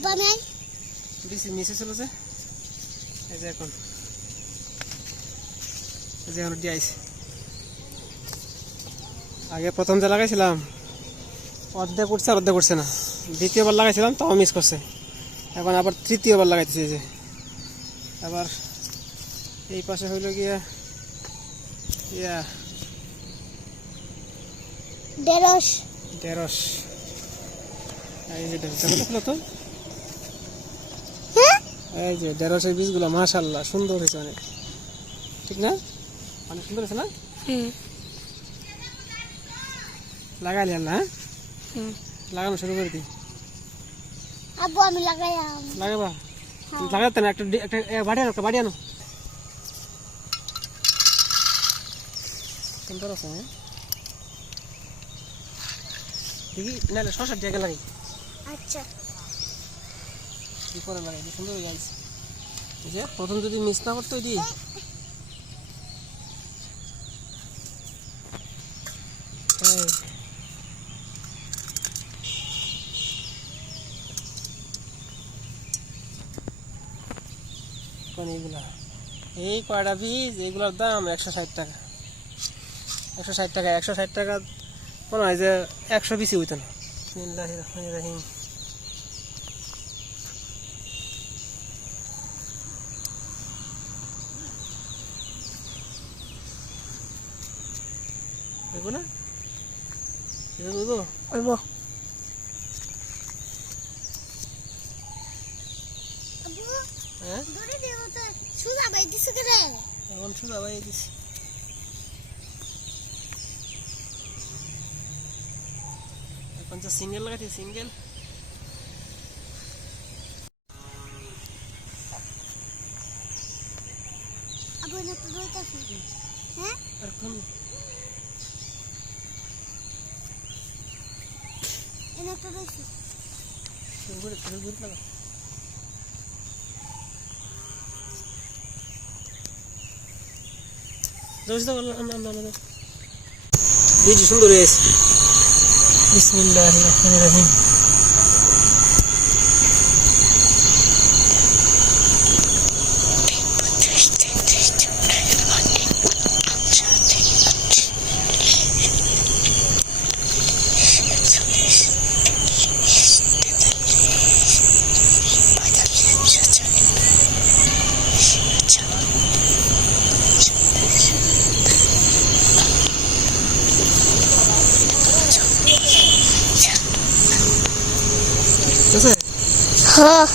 আব্বা নাই দিছি নিচে চলেছে এই যে এখন আইছে আগে প্রথম যে লাগাইছিলাম অর্ধেক উঠছে আর অর্ধেক উঠছে না, দ্বিতীয়বার লাগাইছিলাম তাও মিস করছে, এখন আবার তৃতীয়বার লাগাইতেছে যে আবার এই পাশে হইল গিয়া ইয়া ঢেঁড়স ঢেঁড়স এই যে ঢেঁড়স তো এই যে ঢেঁড়সের বীজগুলো মাশাআল্লাহ সুন্দর হয়েছে অনেক, ঠিক না? অনেক সুন্দর হয়েছে না? লাগাইলি না? লাগানো শুরু করে দিই। আব্বু আমি লাগাইলাম। লাগাবা? লাগাতে না একটা বাড়ি আনো সুন্দর আছে। দেখি নাহলে শশার জায়গা লাগাই। আচ্ছা পরে লাগাই সুন্দর হয়ে যাচ্ছে। এই যে প্রথম যদি মিস না করতো দি এইগুলা এই কয়টা বীজ এইগুলোর দাম 160 টাকা। 160 টাকা 160 টাকা মনে হয় যে 100 বেশি হইতো না। বিসমিল্লাহির রহমানির রহিম। দেখো না এটা দুধ ওইব আব্বু হ্যাঁ ধরে দেও তো সুজা ভাই দিছে করে এখন সুজা ভাই দিছি। এখন তো সিঙ্গেল লাগাইছি সিঙ্গেল আব্বু না তো রইতাছে হ্যাঁ এখন এনে তো রইছে ঘুরে লাগা বীজ সুন্দর হয়েছে। বিসমিল্লাহির রহমানির রহিম। হ্যাঁ